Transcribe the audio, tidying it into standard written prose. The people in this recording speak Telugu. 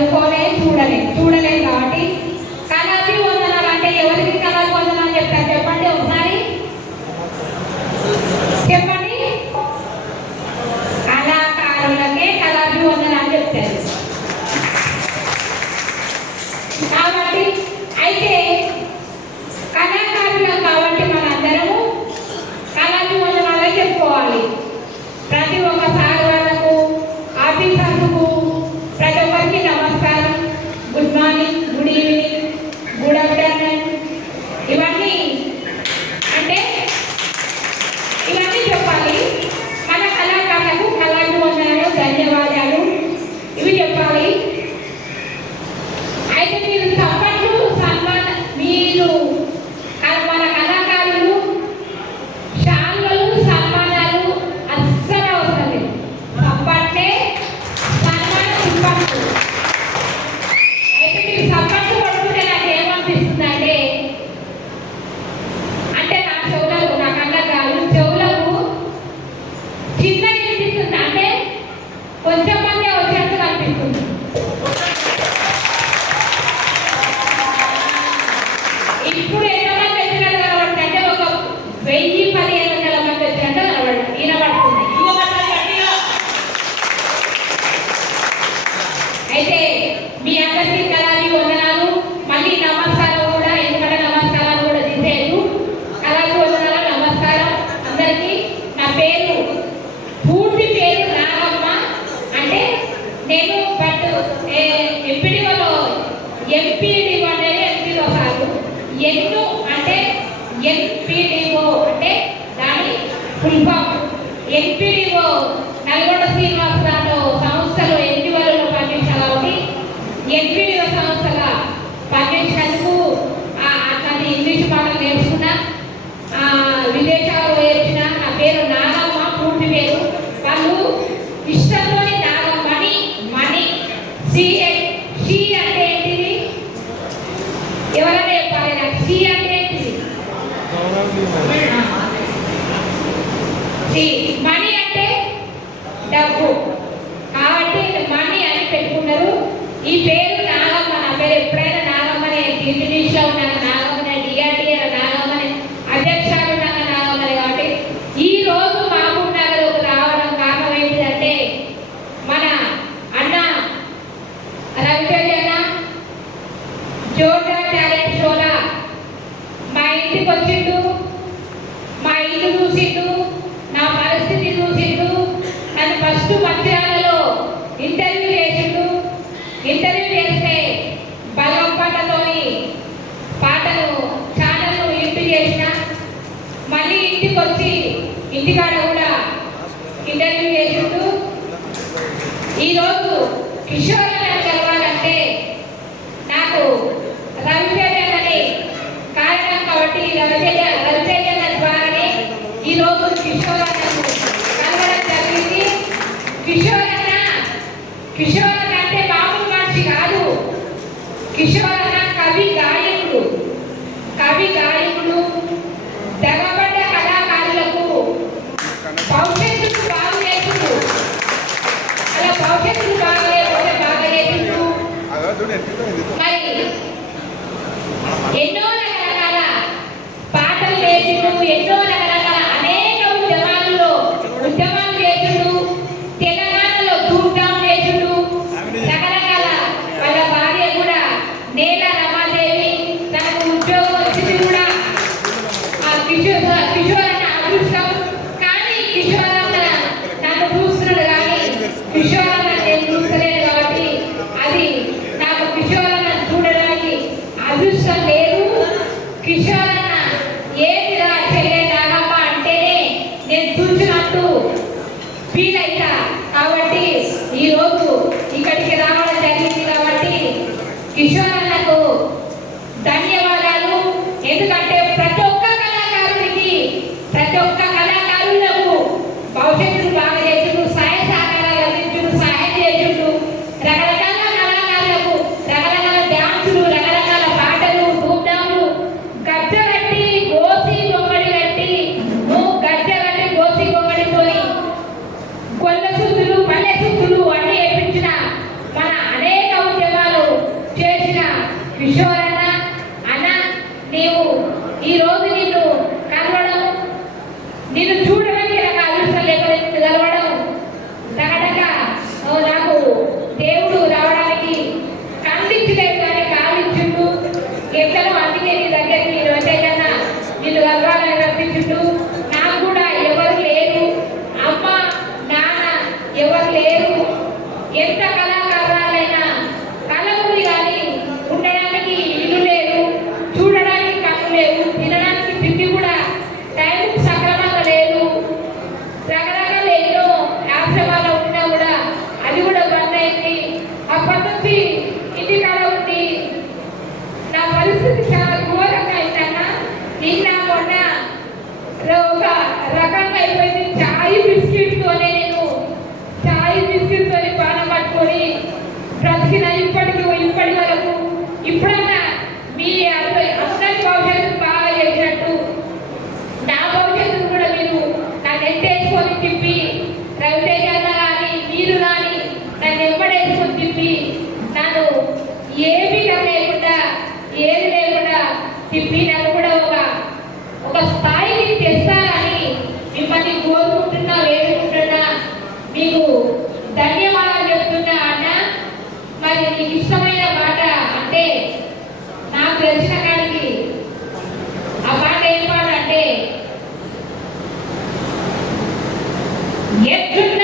చూడలేదు కాబట్టి కళాభి వందనాలు అంటే ఎవరికి కళాభి వందనాలు చెప్తారు చెప్పండి ఒకసారి చెప్పండి. కళాకారులకే కళాభి వందనాలు చెప్తారు. కాబట్టి అయితే కళాకారులు కాబట్టి మనందరము కళాభి వందనాలే చెప్పుకోవాలి. ప్రతి ఒక్క సార్ వాళ్ళకు ఆఫీసర్లకు ప్రతి ఒక్కరికి నమస్కారం, good morning, good evening, good afternoon ఇవన్నీ అంటే ఇవన్నీ చెప్పాలి. మన కళాకారులకు కళాభి వందనాలు, ధన్యవాదాలు ఇవి చెప్పాలి. అయితే మీరు తప్పట్లు మీరు మన కళాకారులు శాల్వలు సన్మానాలు అస్సలు అవసరం లేదు. తప్పట్లే సన్మానం ఇప్పట్లు. అయితే మీరు సప్పట్లు పడుతుంటే నాకు ఏమనిపిస్తుంది అంటే నా చెవులకు నా కళ్ళకాలు చెవులకు చిన్న అనిపిస్తుంది. అంటే కొంచెం మంది వచ్చినట్టు అనిపిస్తుంది. ఇప్పుడు ఎంతమంది వచ్చినట్టు కనబడుతుంది అంటే ఒక 1000-1500 మంది వచ్చినట్టు వినబడుతుంది. అయితే మీ అందరికీ కళాభి వందనాలు, మళ్ళీ నమస్కారం కూడా. ఎందుకంటే నమస్కారాలు కూడా తీసేయదు. కళాభి వందనాలు, నమస్కారం అందరికీ. నా పేరు పూర్తి పేరు నాగమ్మ. అంటే నేను ఎంపీడీఓలో ఎంపీడీఓ అనేది ఎంపీడీఓ కాదు. ఎన్ను అంటే ఎంపీడీఓ అంటే దాని full form. MPDO Nalgonda Srinivasarao సంస్థలో ఎన్నివలలో పనిచేస్తాను కాబట్టి ఎంపీడీఓ సంస్థగా పనిచేసినందుకు అతని ఇంగ్లీష్ మాటలు నేర్చుకున్నా, విదేశాలు నేర్చిన. నా పేరు నాగమ్మ, పూర్తి పేరు. వాళ్ళు ఇష్టంలోని నాగమ్మని మణి సి అంటే ఏంటిది ఎవరైనా చెప్పాలి నాకు. సి అంటే ఏంటిది? మణి అంటే డబ్బు కాబట్టి మణి అని పెట్టుకున్నారు. ఈ పేరు నాగమ్మ. నా పేరు ఎప్పుడైనా నాగమ్మనే. ఇంగ్లీష్లో ఉన్నాను నాగమ్మనే, డిఆర్టీఏ నాగమ్మనే, అధ్యక్షులు ఉన్నాను నాగమ్మనే. కాబట్టి ఈ రోజు మహబూబ్ నగర్ రావడం కారణం ఏంటిదంటే మన అన్న రవితేజ అన్న జోర్డా టాలెంట్ షోలా మా ఇంటికి వచ్చిండు. మా ఇల్లు చూసిండు, నా పరిస్థితి చూసిండు. నన్ను ఫస్ట్ మంచిర్యాలలో ఇంటర్వ్యూ చేసిండు. ఇంటర్వ్యూ చేస్తే బలం పాటతోని పాటలు ఛానల్ ఇంటి చేసిన. మళ్ళీ ఇంటికి వచ్చి ఇంటికాడ కూడా ఇంటర్వ్యూ చేసిండు. ఈరోజు కిషోర్ గారిని కలవాలంటే నాకు రవితేజ అనే కారణం కాబట్టి రవితేజ గారి ద్వారానే ఈరోజు కిషోర్ అన్నకు కలవడం జరిగింది. కిషోర్ అన్న అంటే మామూలు మనిషి కాదు. కిషోర్ అన్న కవి గాయకుడు. తెగబడ్డ కళాకారులకు భవిష్యత్తుకు బాగు చేసిండు. అలా భవిష్యత్తుకు బాగలేకపోతే బాగా చేసిండు. మరి ఎన్నో రకరకాల పాటలు చేసిండు, ఎన్నో రకరకాల అనేక ఉద్యమాలు చేసిండు. తెలంగాణలో ధూమ్ధాం చేసిండు. రకరకాల వాళ్ళ భార్య కూడా నేల రమాదేవి తనకు ఉద్యోగం వచ్చింది కూడా కిషోర్ అన్న అదృష్టం. కానీ కిషోర్ అన్న నన్ను చూస్తున్నాడు కానీ కిషోర్ అన్న నేను చూస్తలేను కాబట్టి అది నాకు కిషోర్ అన్న చూడడానికి అదృష్టం లేదు. కిషోర్ అన్న ఏమిరా చెల్లె నాగమ్మ అంటేనే నేను చూసినట్టు ఫీల్ అవుతా. కాబట్టి ఈరోజు ఇక్కడికి రావడం జరిగింది. కాబట్టి కిషోర్ అన్నకు ధన్యవాదాలు. ఎందుకంటే ప్రతి ఒక్క కళాకారులకు భవిష్యత్తును బాగా చేసిండు, సహాయ సహకారాలు అందించుడు, సహాయం చేసిండు. రకరకాల కళాకారులకు రకరకాల డ్యాన్సులు, రకరకాల పాటలు, ధూమ్ధాములు, గజ్జగట్టి గోసి గొమ్మడి కట్టి గోసి గొమ్మడితోని కొల్ల సుద్దులు, పల్లె సుద్దులు అన్ని వేయించిన మన అనేక ఎత్తున్న